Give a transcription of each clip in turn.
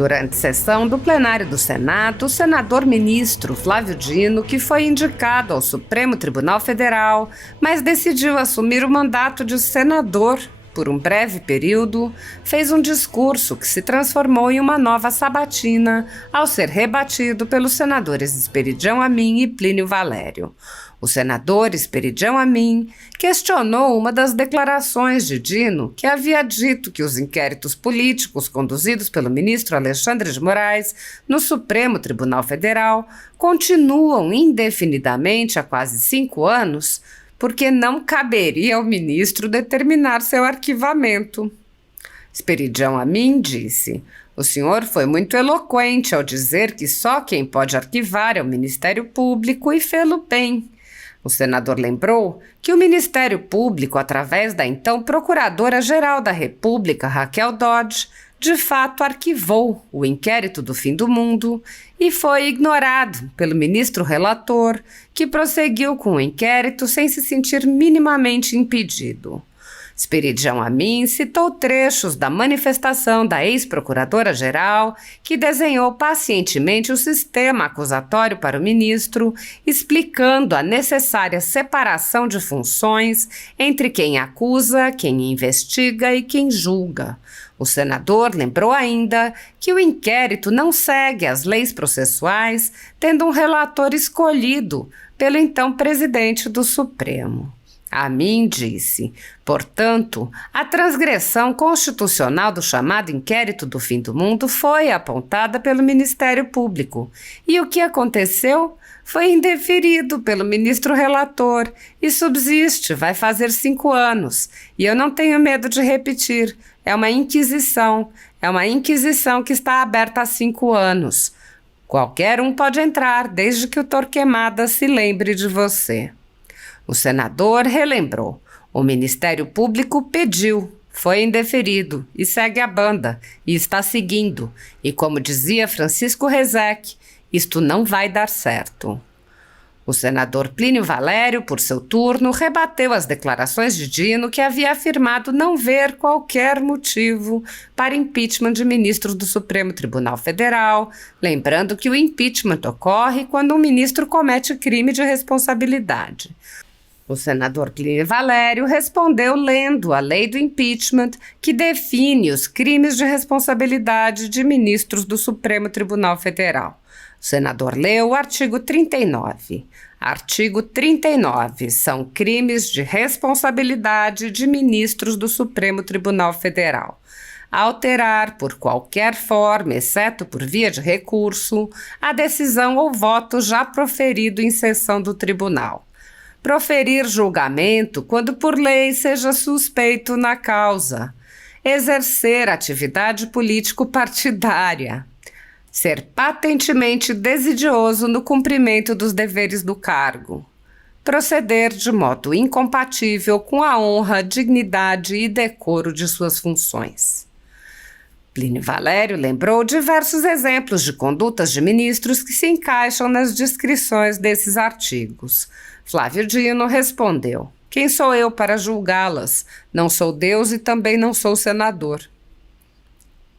Durante sessão do plenário do Senado, o senador ministro Flávio Dino, que foi indicado ao Supremo Tribunal Federal, mas decidiu assumir o mandato de senador por um breve período, fez um discurso que se transformou em uma nova sabatina ao ser rebatido pelos senadores Esperidião Amin e Plínio Valério. O senador Esperidião Amin questionou uma das declarações de Dino, que havia dito que os inquéritos políticos conduzidos pelo ministro Alexandre de Moraes no Supremo Tribunal Federal continuam indefinidamente há quase 5 anos, porque não caberia ao ministro determinar seu arquivamento. Esperidião Amin disse: "O senhor foi muito eloquente ao dizer que só quem pode arquivar é o Ministério Público e fê-lo bem." O senador lembrou que o Ministério Público, através da então Procuradora-Geral da República, Raquel Dodge, de fato arquivou o inquérito do fim do mundo e foi ignorado pelo ministro relator, que prosseguiu com o inquérito sem se sentir minimamente impedido. Esperidião Amin citou trechos da manifestação da ex-procuradora-geral, que desenhou pacientemente o sistema acusatório para o ministro, explicando a necessária separação de funções entre quem acusa, quem investiga e quem julga. O senador lembrou ainda que o inquérito não segue as leis processuais, tendo um relator escolhido pelo então presidente do Supremo. Amin disse: "Portanto, a transgressão constitucional do chamado inquérito do fim do mundo foi apontada pelo Ministério Público, e o que aconteceu foi indeferido pelo ministro relator e subsiste, vai fazer 5 anos, e eu não tenho medo de repetir, é uma inquisição que está aberta há 5 anos. Qualquer um pode entrar, desde que o Torquemada se lembre de você." O senador relembrou: "O Ministério Público pediu, foi indeferido e segue a banda e está seguindo. E como dizia Francisco Rezec, isto não vai dar certo." O senador Plínio Valério, por seu turno, rebateu as declarações de Dino, que havia afirmado não ver qualquer motivo para impeachment de ministros do Supremo Tribunal Federal, lembrando que o impeachment ocorre quando um ministro comete crime de responsabilidade. O senador Plínio Valério respondeu lendo a lei do impeachment, que define os crimes de responsabilidade de ministros do Supremo Tribunal Federal. O senador leu o artigo 39. Artigo 39. São crimes de responsabilidade de ministros do Supremo Tribunal Federal: alterar por qualquer forma, exceto por via de recurso, a decisão ou voto já proferido em sessão do tribunal; proferir julgamento quando por lei seja suspeito na causa; exercer atividade político-partidária; ser patentemente desidioso no cumprimento dos deveres do cargo; proceder de modo incompatível com a honra, dignidade e decoro de suas funções. Plínio Valério lembrou diversos exemplos de condutas de ministros que se encaixam nas descrições desses artigos. Flávio Dino respondeu: "Quem sou eu para julgá-las? Não sou Deus e também não sou senador."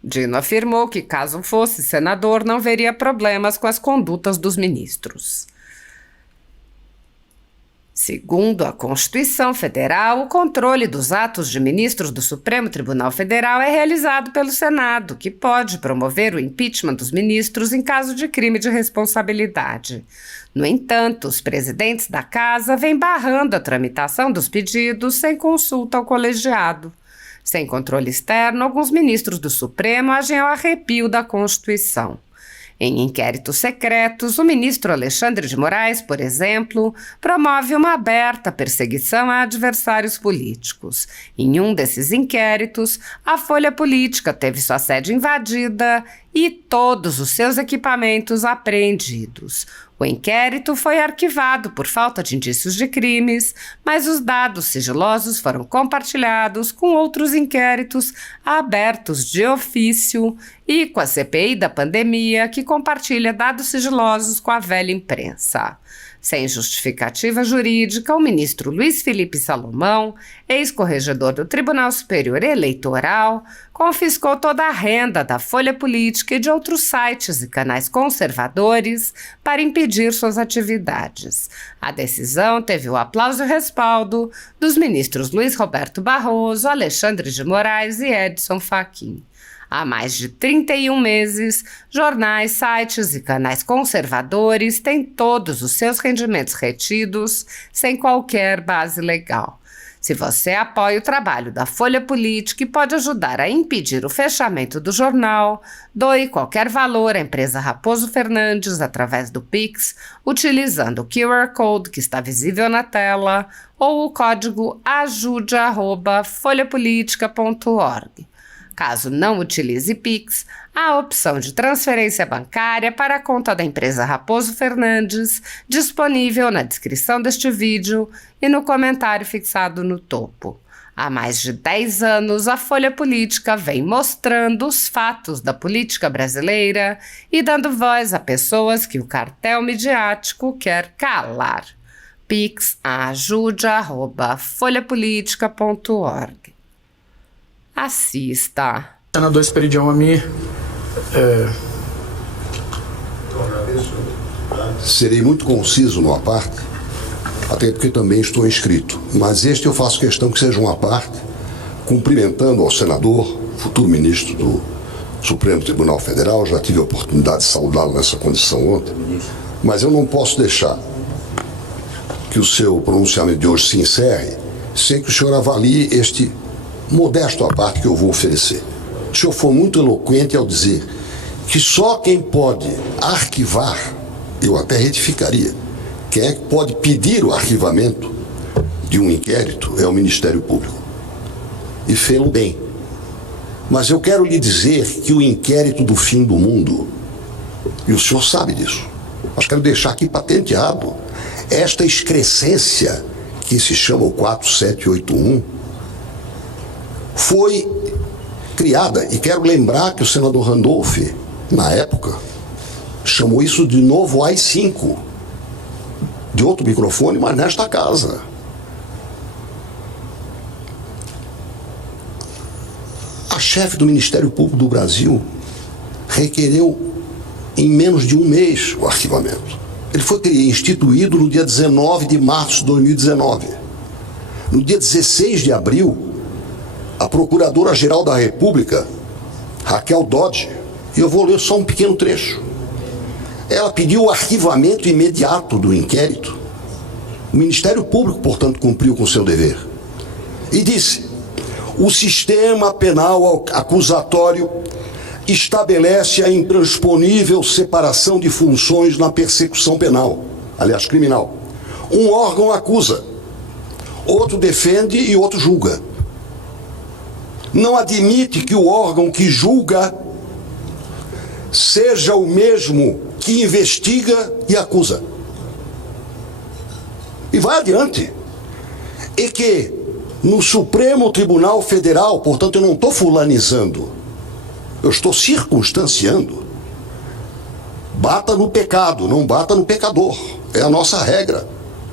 Dino afirmou que, caso fosse senador, não veria problemas com as condutas dos ministros. Segundo a Constituição Federal, o controle dos atos de ministros do Supremo Tribunal Federal é realizado pelo Senado, que pode promover o impeachment dos ministros em caso de crime de responsabilidade. No entanto, os presidentes da Casa vêm barrando a tramitação dos pedidos sem consulta ao colegiado. Sem controle externo, alguns ministros do Supremo agem ao arrepio da Constituição. Em inquéritos secretos, o ministro Alexandre de Moraes, por exemplo, promove uma aberta perseguição a adversários políticos. Em um desses inquéritos, a Folha Política teve sua sede invadida e todos os seus equipamentos apreendidos. O inquérito foi arquivado por falta de indícios de crimes, mas os dados sigilosos foram compartilhados com outros inquéritos abertos de ofício e com a CPI da pandemia, que compartilha dados sigilosos com a velha imprensa. Sem justificativa jurídica, o ministro Luiz Felipe Salomão, ex-corregedor do Tribunal Superior Eleitoral, confiscou toda a renda da Folha Política e de outros sites e canais conservadores para impedir suas atividades. A decisão teve o aplauso e respaldo dos ministros Luiz Roberto Barroso, Alexandre de Moraes e Edson Fachin. Há mais de 31 meses, jornais, sites e canais conservadores têm todos os seus rendimentos retidos sem qualquer base legal. Se você apoia o trabalho da Folha Política e pode ajudar a impedir o fechamento do jornal, doe qualquer valor à empresa Raposo Fernandes através do Pix, utilizando o QR Code que está visível na tela ou o código ajude@folhapolitica.org. Caso não utilize Pix, há a opção de transferência bancária para a conta da empresa Raposo Fernandes, disponível na descrição deste vídeo e no comentário fixado no topo. Há mais de 10 anos, a Folha Política vem mostrando os fatos da política brasileira e dando voz a pessoas que o cartel midiático quer calar. Pix ajude@folhapolitica.org. Assista. Senador Esperidião Amir, Serei muito conciso no à parte, até porque também estou inscrito. Mas este eu faço questão que seja um à parte, cumprimentando ao senador, futuro ministro do Supremo Tribunal Federal. Já tive a oportunidade de saudá-lo nessa condição ontem. Mas eu não posso deixar que o seu pronunciamento de hoje se encerre sem que o senhor avalie este modesto à parte que eu vou oferecer. O senhor foi muito eloquente ao dizer que só quem pode arquivar, eu até retificaria, quem é que pode pedir o arquivamento de um inquérito é o Ministério Público. E fê-lo bem. Mas eu quero lhe dizer que o inquérito do fim do mundo, e o senhor sabe disso, mas quero deixar aqui patenteado, esta excrescência que se chama o 4781, foi criada, e quero lembrar que o senador Randolph, na época, chamou isso de novo AI-5, de outro microfone, mas nesta casa. A chefe do Ministério Público do Brasil requereu em menos de um mês o arquivamento. Ele foi instituído no dia 19 de março de 2019. No dia 16 de abril, a Procuradora-Geral da República, Raquel Dodge, e eu vou ler só um pequeno trecho, ela pediu o arquivamento imediato do inquérito. O Ministério Público, portanto, cumpriu com seu dever. E disse: o sistema penal acusatório estabelece a intransponível separação de funções na persecução penal, aliás, criminal. Um órgão acusa, outro defende e outro julga. Não admite que o órgão que julga seja o mesmo que investiga e acusa. E vai adiante. E que no Supremo Tribunal Federal, portanto eu não estou fulanizando, eu estou circunstanciando, bata no pecado, não bata no pecador. É a nossa regra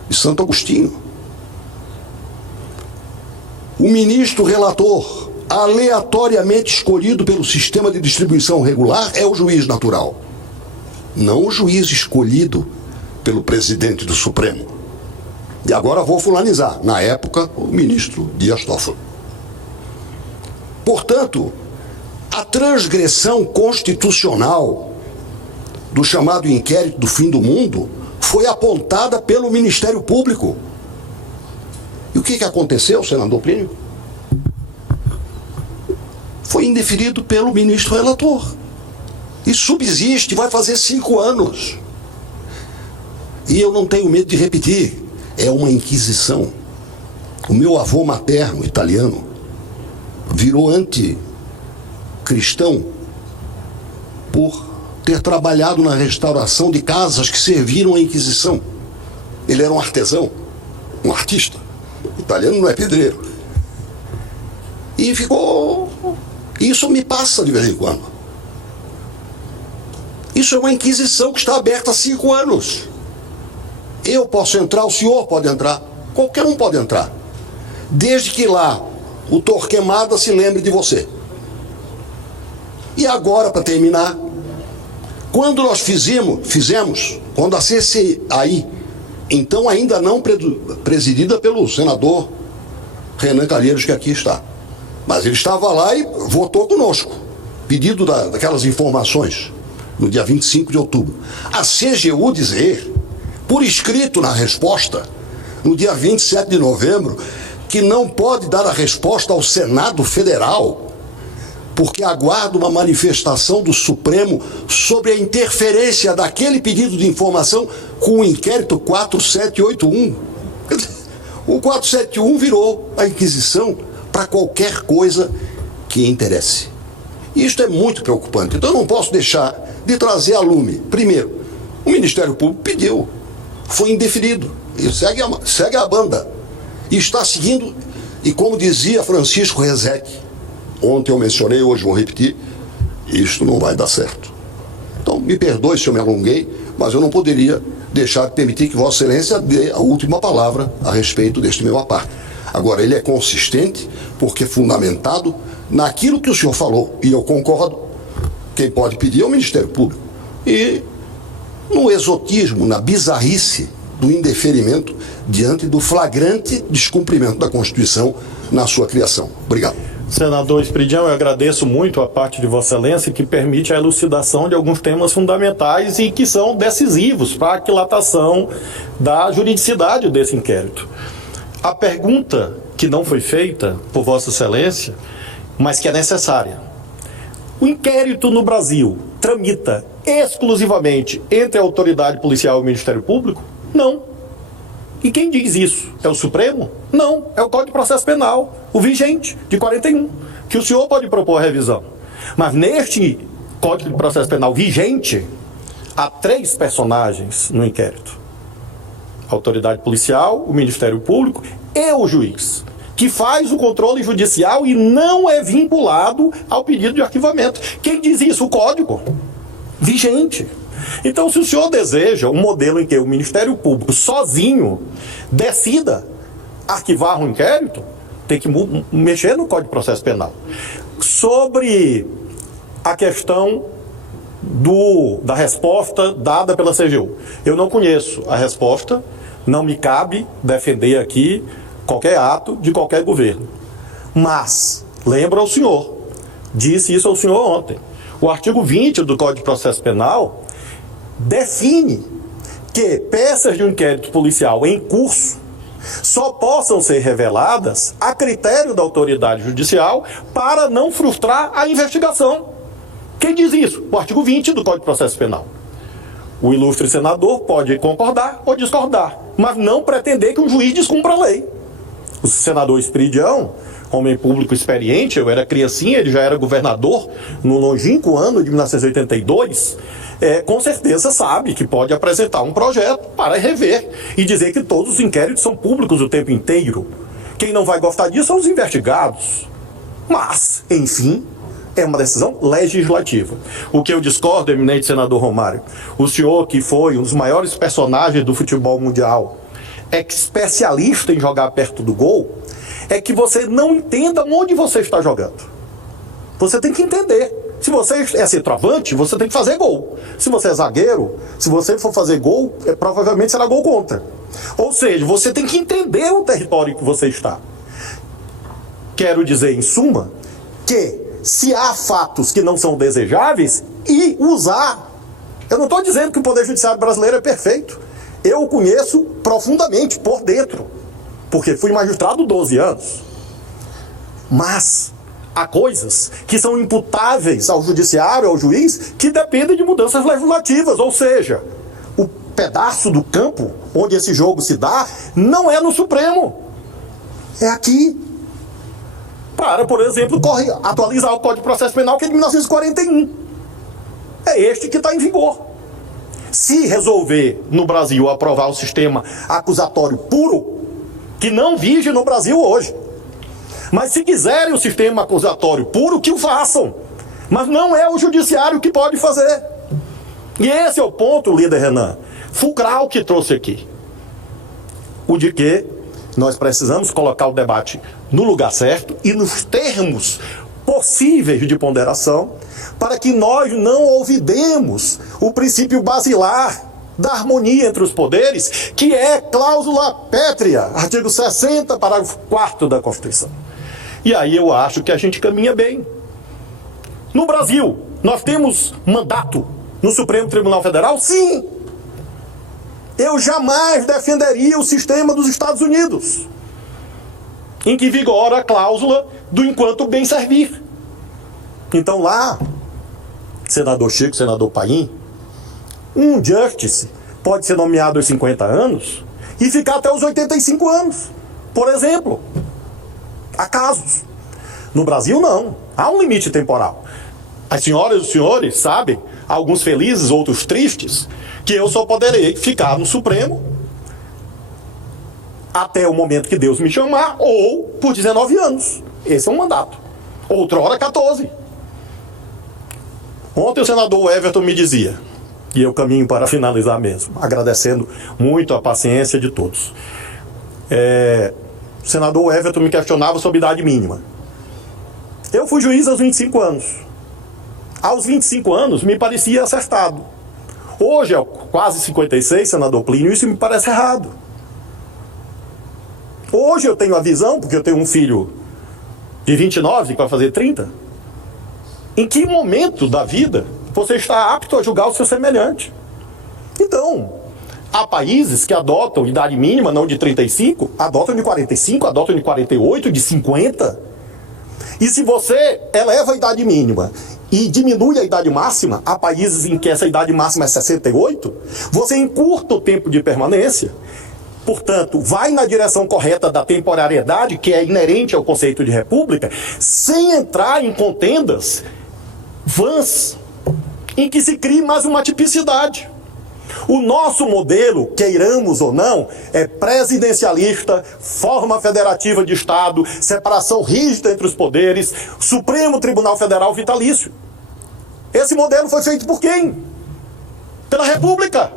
de Santo Agostinho. O ministro relator, aleatoriamente escolhido pelo sistema de distribuição regular, é o juiz natural, não o juiz escolhido pelo presidente do Supremo. E agora vou fulanizar, na época, o ministro Dias Toffoli. Portanto, a transgressão constitucional do chamado inquérito do fim do mundo foi apontada pelo Ministério Público. E o que aconteceu, senador Plínio? Foi indeferido pelo ministro relator. E subsiste, vai fazer 5 anos. E eu não tenho medo de repetir, é uma inquisição. O meu avô materno, italiano, virou anticristão por ter trabalhado na restauração de casas que serviram à Inquisição. Ele era um artesão, um artista. O italiano não é pedreiro. E ficou... Isso me passa de vez em quando. Isso é uma inquisição que está aberta há 5 anos. Eu posso entrar, o senhor pode entrar, qualquer um pode entrar, desde que lá o Torquemada se lembre de você. E agora, para terminar, quando nós fizemos, quando a CCAI, então ainda não presidida pelo senador Renan Calheiros, que aqui está, mas ele estava lá e votou conosco, pedido daquelas informações, no dia 25 de outubro. A CGU dizer, por escrito na resposta, no dia 27 de novembro, que não pode dar a resposta ao Senado Federal, porque aguarda uma manifestação do Supremo sobre a interferência daquele pedido de informação com o inquérito 4781. O 471 virou a Inquisição para qualquer coisa que interesse. Isto é muito preocupante. Então eu não posso deixar de trazer a lume. Primeiro, o Ministério Público pediu, foi indeferido, e segue a banda. E está seguindo, e como dizia Francisco Rezec, ontem eu mencionei, hoje vou repetir, isto não vai dar certo. Então, me perdoe se eu me alonguei, mas eu não poderia deixar de permitir que Vossa Excelência dê a última palavra a respeito deste meu aparte. Agora, ele é consistente, porque é fundamentado naquilo que o senhor falou, e eu concordo, quem pode pedir é o Ministério Público. E no exotismo, na bizarrice do indeferimento diante do flagrante descumprimento da Constituição na sua criação. Obrigado. Senador Esperidião, eu agradeço muito a parte de Vossa Excelência que permite a elucidação de alguns temas fundamentais e que são decisivos para a aquilatação da juridicidade desse inquérito. A pergunta que não foi feita por Vossa Excelência, mas que é necessária. O inquérito no Brasil tramita exclusivamente entre a autoridade policial e o Ministério Público? Não. E quem diz isso? É o Supremo? Não, é o Código de Processo Penal, o vigente, de 41, que o senhor pode propor a revisão. Mas neste Código de Processo Penal vigente, há 3 personagens no inquérito. A autoridade policial, o Ministério Público e o juiz, que faz o controle judicial e não é vinculado ao pedido de arquivamento. Quem diz isso? O Código vigente. Então, se o senhor deseja um modelo em que o Ministério Público sozinho decida arquivar um inquérito, tem que mexer no Código de Processo Penal. Sobre a questão da resposta dada pela CGU. Eu não conheço a resposta, não me cabe defender aqui qualquer ato de qualquer governo. Mas, lembra ao senhor, disse isso ao senhor ontem, o artigo 20 do Código de Processo Penal define que peças de um inquérito policial em curso só possam ser reveladas a critério da autoridade judicial para não frustrar a investigação. Quem diz isso? O artigo 20 do Código de Processo Penal. O ilustre senador pode concordar ou discordar, mas não pretender que um juiz descumpra a lei. O senador Esperidião, homem público experiente, eu era criancinha, ele já era governador no longínquo ano de 1982, com certeza sabe que pode apresentar um projeto para rever e dizer que todos os inquéritos são públicos o tempo inteiro. Quem não vai gostar disso são os investigados. Mas, enfim, é uma decisão legislativa. O que eu discordo, eminente senador Romário, o senhor que foi um dos maiores personagens do futebol mundial, é especialista em jogar perto do gol, é que você não entenda onde você está jogando. Você tem que entender. Se você é centroavante, você tem que fazer gol. Se você é zagueiro, se você for fazer gol, provavelmente será gol contra. Ou seja, você tem que entender o território que você está. Quero dizer, em suma, que se há fatos que não são desejáveis, e usar. Eu não estou dizendo que o Poder Judiciário brasileiro é perfeito. Eu o conheço profundamente, por dentro, porque fui magistrado 12 anos. Mas há coisas que são imputáveis ao judiciário, ao juiz, que dependem de mudanças legislativas, ou seja, o pedaço do campo onde esse jogo se dá não é no Supremo, é aqui. Para, por exemplo, atualizar o Código de Processo Penal, que é de 1941. É este que está em vigor. Se resolver no Brasil aprovar o sistema acusatório puro, que não vige no Brasil hoje, mas se quiserem o sistema acusatório puro, que o façam. Mas não é o judiciário que pode fazer. E esse é o ponto, líder Renan, fulcral que trouxe aqui. o de que nós precisamos colocar o debate no lugar certo e nos termos possíveis de ponderação, para que nós não olvidemos o princípio basilar da harmonia entre os poderes, que é cláusula pétrea, artigo 60, parágrafo 4º da Constituição. E aí eu acho que a gente caminha bem. No Brasil, nós temos mandato no Supremo Tribunal Federal? Sim! Eu jamais defenderia o sistema dos Estados Unidos, em que vigora a cláusula do enquanto bem servir. Então lá, senador Chico, senador Paim, um justice pode ser nomeado aos 50 anos e ficar até os 85 anos, por exemplo. Há casos. No Brasil, não. Há um limite temporal. As senhoras e os senhores sabem, alguns felizes, outros tristes, que eu só poderei ficar no Supremo até o momento que Deus me chamar, ou por 19 anos. Esse é um mandato. Outrora, 14. Ontem o senador Everton me dizia, e eu caminho para finalizar mesmo, agradecendo muito a paciência de todos. O senador Everton me questionava sobre idade mínima. Eu fui juiz aos 25 anos. Aos 25 anos me parecia acertado. Hoje, é quase 56, senador Plínio, isso me parece errado. Hoje eu tenho a visão, porque eu tenho um filho de 29 que vai fazer 30. Em que momento da vida você está apto a julgar o seu semelhante? Então, há países que adotam idade mínima, não de 35, adotam de 45, adotam de 48, de 50. E se você eleva a idade mínima e diminui a idade máxima, há países em que essa idade máxima é 68, você encurta o tempo de permanência, portanto, vai na direção correta da temporariedade, que é inerente ao conceito de república, sem entrar em contendas vãs, em que se crie mais uma tipicidade. O nosso modelo, queiramos ou não, é presidencialista, forma federativa de Estado, separação rígida entre os poderes, Supremo Tribunal Federal vitalício. Esse modelo foi feito por quem? Pela República,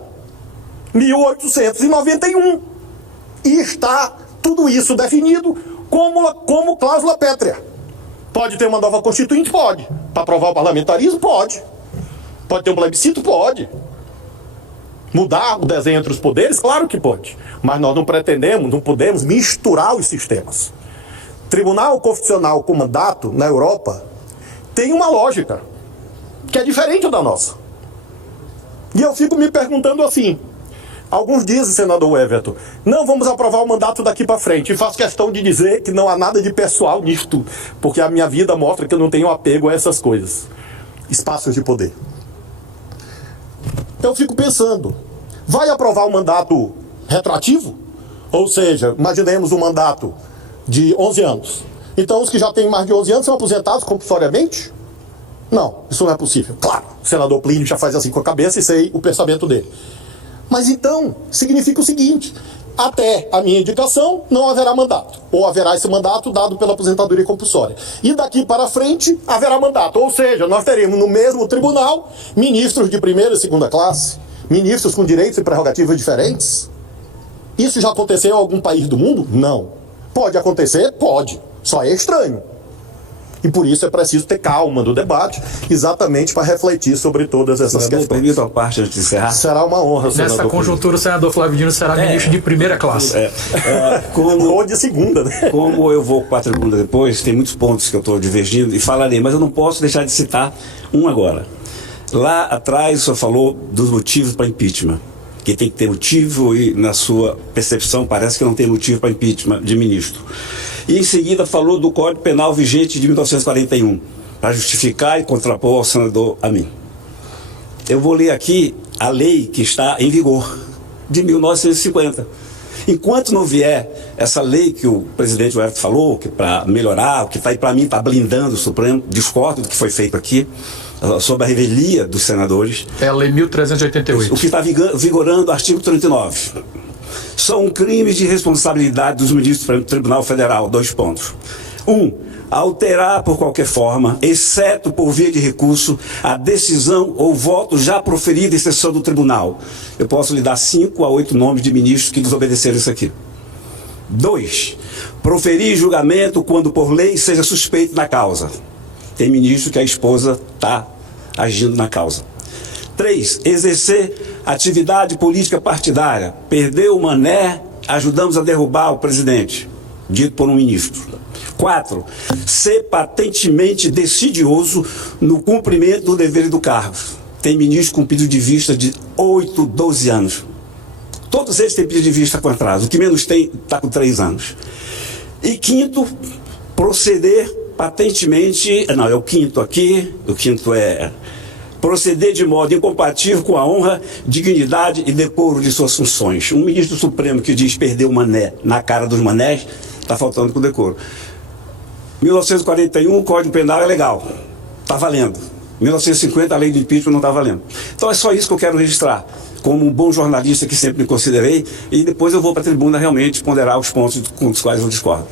1891. E está tudo isso definido como cláusula pétrea. Pode ter uma nova Constituinte? Pode. Para aprovar o parlamentarismo? Pode. Pode ter um plebiscito? Pode. Mudar o desenho entre os poderes? Claro que pode. Mas nós não pretendemos, não podemos misturar os sistemas. Tribunal Constitucional com mandato na Europa tem uma lógica que é diferente da nossa. E eu fico me perguntando assim, alguns dizem, senador Everton, não vamos aprovar o mandato daqui para frente. E faço questão de dizer que não há nada de pessoal nisto, porque a minha vida mostra que eu não tenho apego a essas coisas. Espaços de poder. Eu fico pensando, vai aprovar um mandato retroativo? Ou seja, imaginemos um mandato de 11 anos. Então os que já têm mais de 11 anos são aposentados compulsoriamente? Não, isso não é possível. Claro, o senador Plínio já faz assim com a cabeça e sei o pensamento dele. Mas então, significa o seguinte, até a minha indicação não haverá mandato. Ou haverá esse mandato dado pela aposentadoria compulsória. E daqui para frente haverá mandato. Ou seja, nós teremos no mesmo tribunal ministros de primeira e segunda classe, ministros com direitos e prerrogativas diferentes. Isso já aconteceu em algum país do mundo? Não. Pode acontecer? Pode. Só é estranho. E por isso é preciso ter calma no debate, exatamente para refletir sobre todas essas questões. Permito a parte antes de encerrar. Será uma honra, senador. Nessa conjuntura, o senador Flávio Dino será ministro de primeira classe. Ou de segunda, né? Como eu vou para a tribuna depois, tem muitos pontos que eu estou divergindo e falarei, mas eu não posso deixar de citar um agora. Lá atrás, o senhor falou dos motivos para impeachment, que tem que ter motivo e, na sua percepção, parece que não tem motivo para impeachment de ministro. E em seguida falou do Código Penal vigente de 1941, para justificar e contrapor ao senador Amin. Eu vou ler aqui a lei que está em vigor, de 1950. Enquanto não vier essa lei que o presidente Everton falou, que para melhorar, que para mim está blindando o Supremo, discordo do que foi feito aqui, sobre a revelia dos senadores. É a lei 1388. O que está vigorando, artigo 39. São crimes de responsabilidade dos ministros do Tribunal Federal. 2 pontos. 1. Alterar por qualquer forma, exceto por via de recurso, a decisão ou voto já proferido em sessão do tribunal. Eu posso lhe dar 5 a 8 nomes de ministros que desobedeceram isso aqui. 2. Proferir julgamento quando por lei seja suspeito na causa. Tem ministro que a esposa está agindo na causa. 3. Exercer atividade política partidária. Perdeu o mané, ajudamos a derrubar o presidente. Dito por um ministro. 4. Ser patentemente decidioso no cumprimento do dever do cargo. Tem ministro com pedido de vista de 8, 12 anos. Todos eles têm pedido de vista com atraso. O que menos tem está com 3 anos. E 5. Proceder patentemente... Não, é o 5º aqui. O 5º é... proceder de modo incompatível com a honra, dignidade e decoro de suas funções. Um ministro supremo que diz perder o mané na cara dos manés, está faltando com decoro. 1941, o Código Penal é legal, está valendo. 1950, a lei do impeachment não está valendo. Então é só isso que eu quero registrar, como um bom jornalista que sempre me considerei, e depois eu vou para a tribuna realmente ponderar os pontos com os quais eu discordo.